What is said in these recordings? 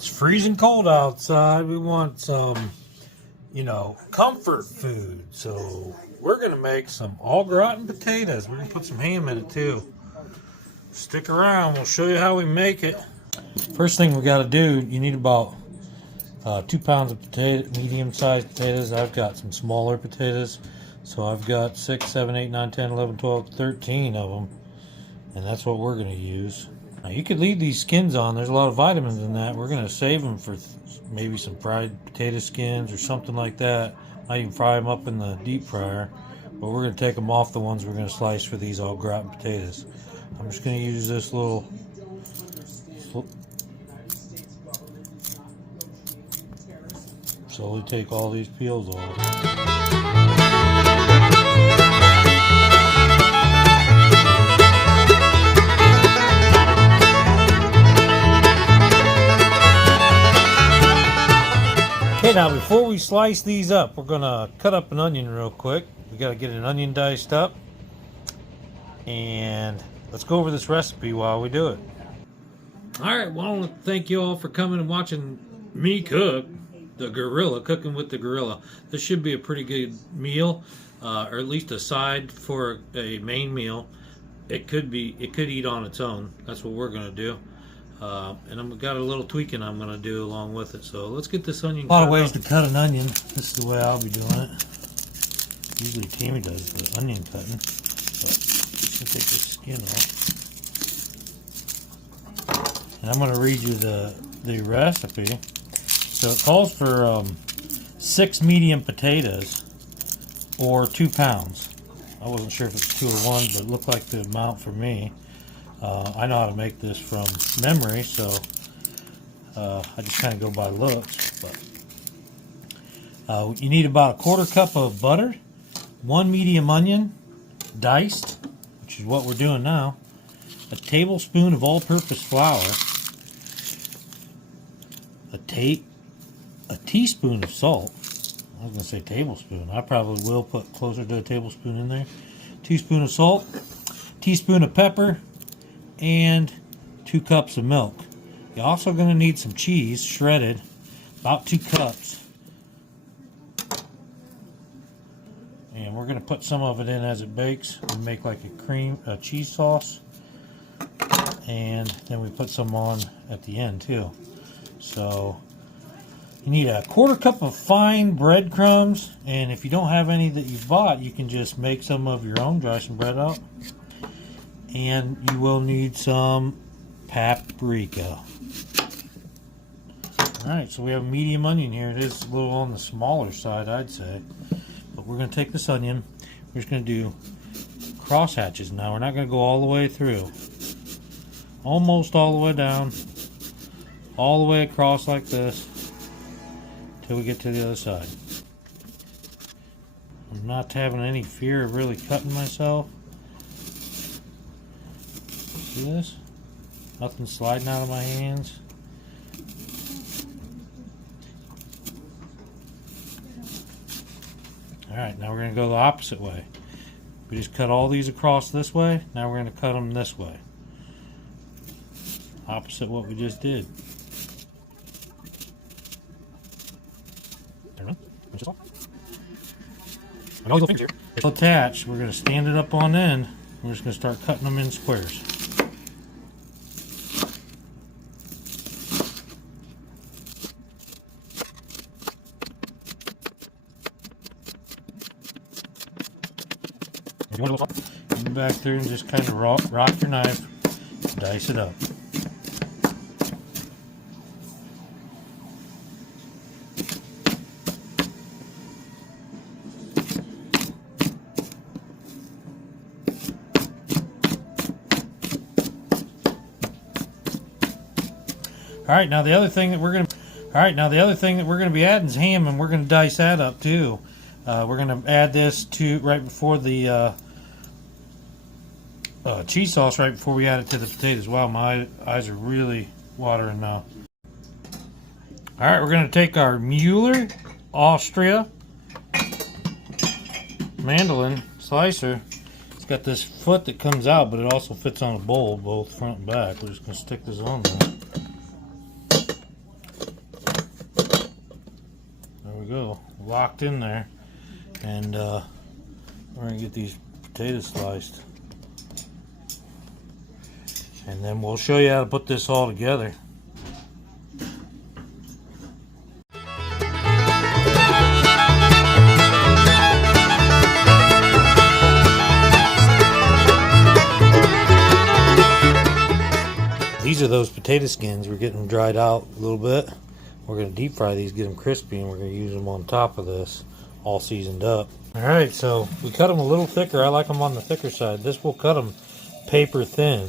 It's freezing cold outside. We want some, comfort food. So we're going to make some au gratin potatoes. We're going to put some ham in it too. Stick around. We'll show you how we make it. First thing we got to do, you need about 2 pounds of medium-sized potatoes. I've got some smaller potatoes. So I've got 6, 7, 8, 9, 10, 11, 12, 13 of them. And that's what we're going to use. Now you could leave these skins on. There's a lot of vitamins in that. We're going to save them for maybe some fried potato skins or something like that. Might even fry them up in the deep fryer. But we're going to take them off the ones we're going to slice for these au gratin potatoes. I'm just going to use this little... Slowly take all these peels off. Okay, now before we slice these up, we're going to cut up an onion real quick. We got to get an onion diced up. And let's go over this recipe while we do it. Alright, well, I want to thank you all for coming and watching me cook the gorilla, cooking with the gorilla. This should be a pretty good meal, or at least a side for a main meal. It could eat on its own. That's what we're going to do. And I've got a little tweaking I'm going to do along with it. So let's get this onion cut. A lot of ways to cut an onion. This is the way I'll be doing it. Usually Tammy does the onion cutting. But I'm going to take this skin off. And I'm going to read you the recipe. So it calls for 6 medium potatoes or 2 pounds. I wasn't sure if it's 2 or 1, but it looked like the amount for me. I know how to make this from memory, so I just kind of go by looks. But you need about 1/4 cup of butter, 1 medium onion, diced, which is what we're doing now, a tablespoon of all-purpose flour, a teaspoon of salt. I was going to say tablespoon. I probably will put closer to a tablespoon in there. Teaspoon of salt, teaspoon of pepper, and 2 cups of milk. You're also going to need some cheese, shredded, about 2 cups. And we're going to put some of it in as it bakes and make like a cheese sauce. And then we put some on at the end too. So you need a 1/4 cup of fine breadcrumbs, and if you don't have any that you've bought, you can just make some of your own, dry some bread out. And you will need some paprika. Alright, so we have a medium onion here. It is a little on the smaller side, I'd say. But we're going to take this onion, we're just going to do cross hatches now. We're not going to go all the way through. Almost all the way down. All the way across like this. Till we get to the other side. I'm not having any fear of really cutting myself. See this? Nothing sliding out of my hands. Alright, now we're going to go the opposite way. We just cut all these across this way. Now we're going to cut them this way. Opposite what we just did. It's attached. We're going to stand it up on end. We're just going to start cutting them in squares. Come back through and just kind of rock your knife, dice it up. All right, now the other thing that we're going to be adding is ham, and we're going to dice that up too. We're going to add this to right before the cheese sauce, right before we add it to the potatoes. Wow, my eyes are really watering now. All right, we're going to take our Mueller Austria mandolin slicer. It's got this foot that comes out, but it also fits on a bowl, both front and back. We're just going to stick this on there. go, locked in there. And we're going to get these potatoes sliced. And then we'll show you how to put this all together. These are those potato skins. We're getting them dried out a little bit. We're going to deep fry these, get them crispy, and we're going to use them on top of this, all seasoned up. Alright, so we cut them a little thicker. I like them on the thicker side. This will cut them paper thin,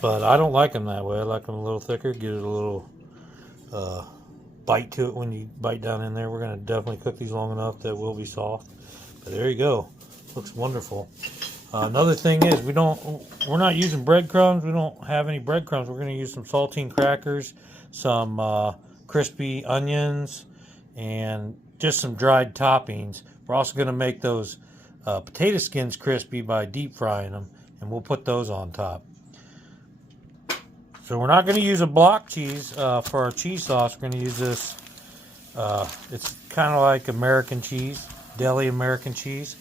but I don't like them that way. I like them a little thicker, give it a little bite to it when you bite down in there. We're going to definitely cook these long enough that it will be soft. But there you go. Looks wonderful. Another thing is we're not using breadcrumbs. We don't have any breadcrumbs. We're going to use some saltine crackers, some crispy onions, and just some dried toppings. We're also going to make those potato skins crispy by deep frying them, and we'll put those on top. So we're not going to use a block cheese for our cheese sauce. We're going to use this. It's kind of like American cheese, deli American cheese.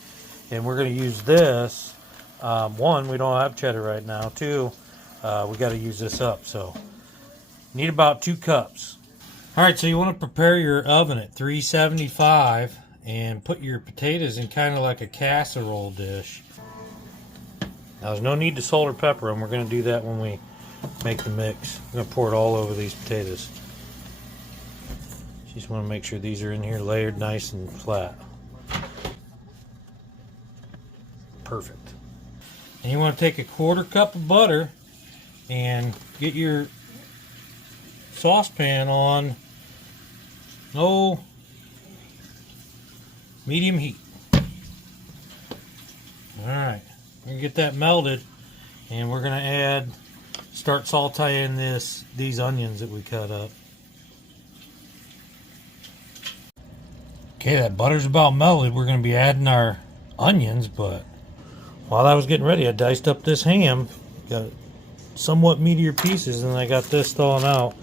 And we're going to use this. One, we don't have cheddar right now. Two, we got to use this up. So need about 2 cups. All right, so you want to prepare your oven at 375 and put your potatoes in kind of like a casserole dish. Now there's no need to salt or pepper them. We're going to do that when we make the mix. I'm going to pour it all over these potatoes. Just want to make sure these are in here layered nice and flat. Perfect. And you want to take a 1/4 cup of butter and get your saucepan on low, medium heat. Alright, we're going to get that melted, and we're going to start sauteing these onions that we cut up. Okay, that butter's about melted. We're going to be adding our onions, but while I was getting ready, I diced up this ham. Got somewhat meatier pieces, and I got this thawing out.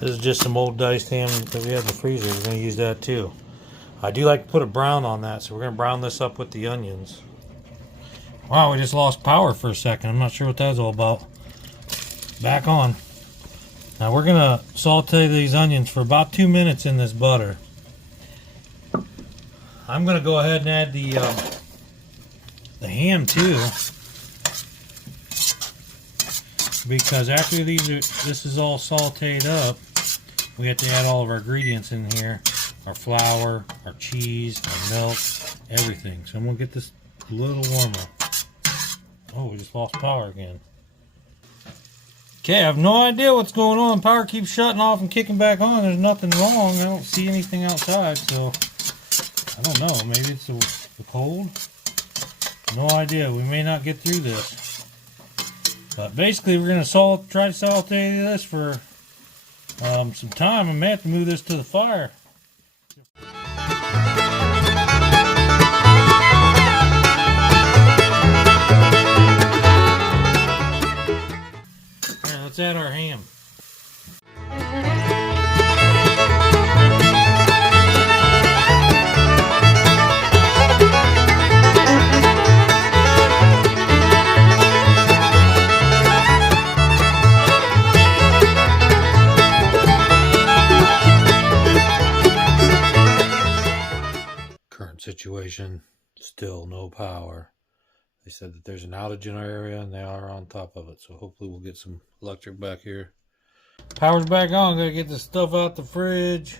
This is just some old diced ham that we had in the freezer. We're going to use that too. I do like to put a brown on that, so we're going to brown this up with the onions. Wow, we just lost power for a second. I'm not sure what that was all about. Back on. Now we're going to saute these onions for about 2 minutes in this butter. I'm going to go ahead and add the ham too, because after this is all sauteed up, we have to add all of our ingredients in here: our flour, our cheese, our milk, everything. So I'm gonna get this a little warmer. Oh, we just lost power again. Okay, I have no idea what's going on. Power keeps shutting off and kicking back on. There's nothing wrong. I don't see anything outside, so I don't know. Maybe it's the cold. No idea. We may not get through this. But basically, we're going to try to saute this for some time. I may have to move this to the fire. All right, let's add our ham. Situation, still no power. They said that there's an outage in our area, and they are on top of it, so hopefully we'll get some electric back here. Power's back on. Gotta get this stuff out the fridge.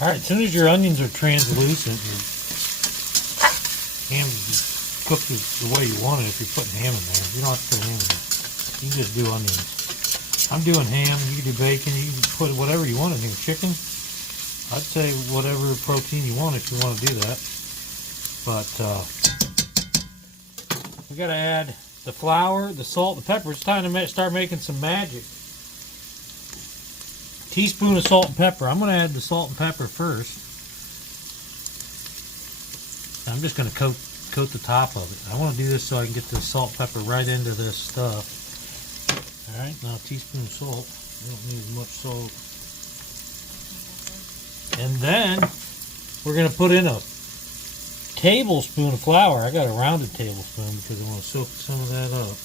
Alright, as soon as your onions are translucent, your ham is cooked the way you want it. If you're putting ham in there, you don't have to put ham in there. You can just do onions. I'm doing ham. You can do bacon. You can put whatever you want in here. Chicken, I'd say whatever protein you want if you want to do that. But we got to add the flour, the salt, the pepper. It's time to start making some magic. Teaspoon of salt and pepper. I'm going to add the salt and pepper first. I'm just going to coat the top of it. I want to do this so I can get the salt and pepper right into this stuff. Alright, now a teaspoon of salt. We don't need as much salt. And then we're going to put in a tablespoon of flour. I got a rounded tablespoon because I want to soak some of that up.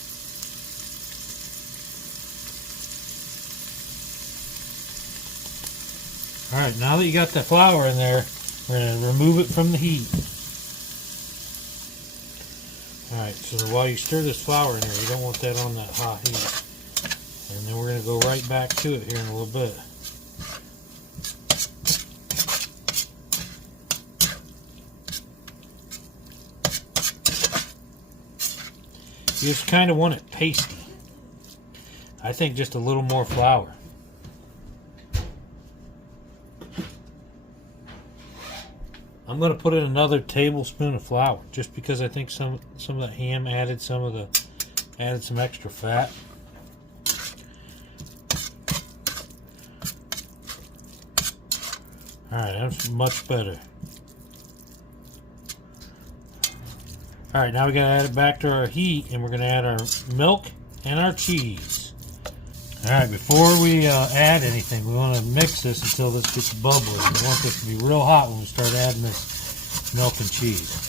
Alright, now that you got the flour in there, we're going to remove it from the heat. Alright, so while you stir this flour in there, you don't want that on that hot heat. And then we're going to go right back to it here in a little bit. You just kind of want it pasty. I think just a little more flour. I'm going to put in another tablespoon of flour just because I think some of the ham added some extra fat. Alright, that's much better. Alright, now we got to add it back to our heat, and we're going to add our milk and our cheese. Alright, before we add anything, we want to mix this until this gets bubbly. We want this to be real hot when we start adding this milk and cheese.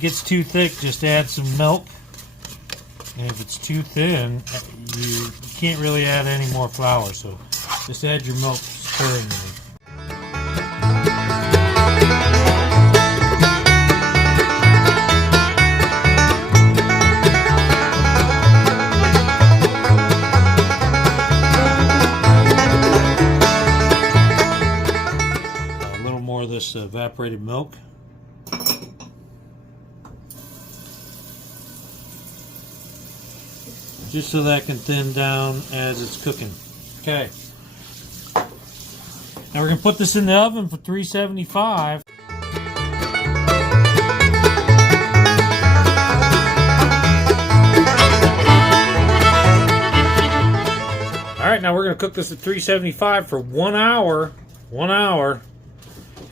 Gets too thick, just add some milk, and if it's too thin, you can't really add any more flour, so just add your milk sparingly. A little more of this evaporated milk. Just so that can thin down as it's cooking. Okay. Now we're going to put this in the oven for 375. Alright, now we're going to cook this at 375 for 1 hour. 1 hour.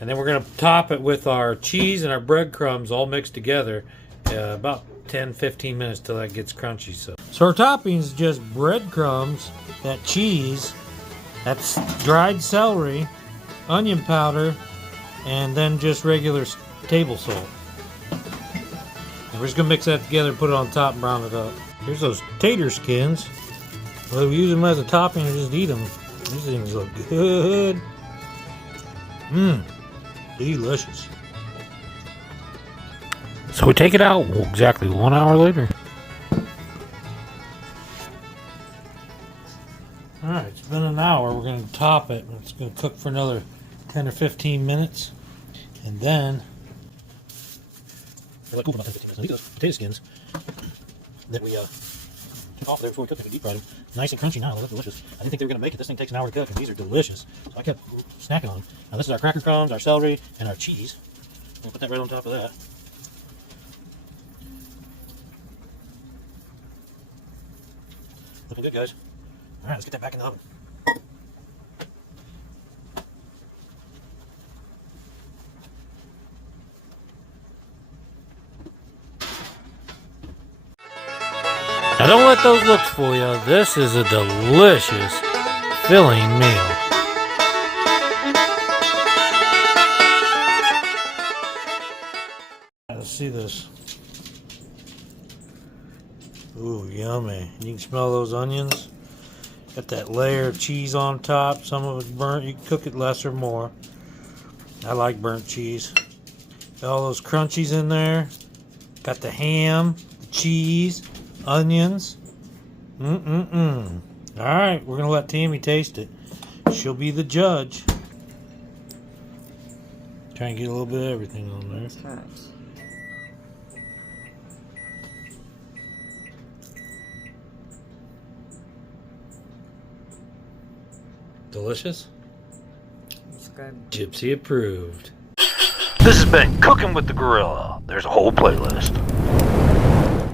And then we're going to top it with our cheese and our breadcrumbs all mixed together. About 10-15 minutes till that gets crunchy. So our toppings is just breadcrumbs, that cheese, that's dried celery, onion powder, and then just regular table salt. And we're just gonna mix that together, put it on top, and brown it up. Here's those tater skins. Whether we use them as a topping or just eat them, these things look good. Mmm, delicious. So we take it out exactly 1 hour later. Alright, it's been an hour. We're going to top it. It's going to cook for another 10 or 15 minutes. And then, we're like cooking about 10 15 minutes. Now these are potato skins that we took off there before we cooked them. We deep fried them. Nice and crunchy now. They look delicious. I didn't think they were going to make it. This thing takes an hour to cook, and these are delicious. So I kept snacking on them. Now this is our cracker crumbs, our celery, and our cheese. We'll put that right on top of that. Looking good, guys. Alright, let's get that back in the oven. Now don't let those looks fool you. This is a delicious, filling meal. Let's see this. Ooh, yummy. You can smell those onions. Got that layer of cheese on top. Some of it's burnt. You can cook it less or more. I like burnt cheese. Got all those crunchies in there. Got the ham, the cheese, onions. Alright, we're going to let Tammy taste it. She'll be the judge. Try and get a little bit of everything on there. That's right. Delicious? It's good. Gypsy approved. This has been Cooking with the Gorilla. There's a whole playlist.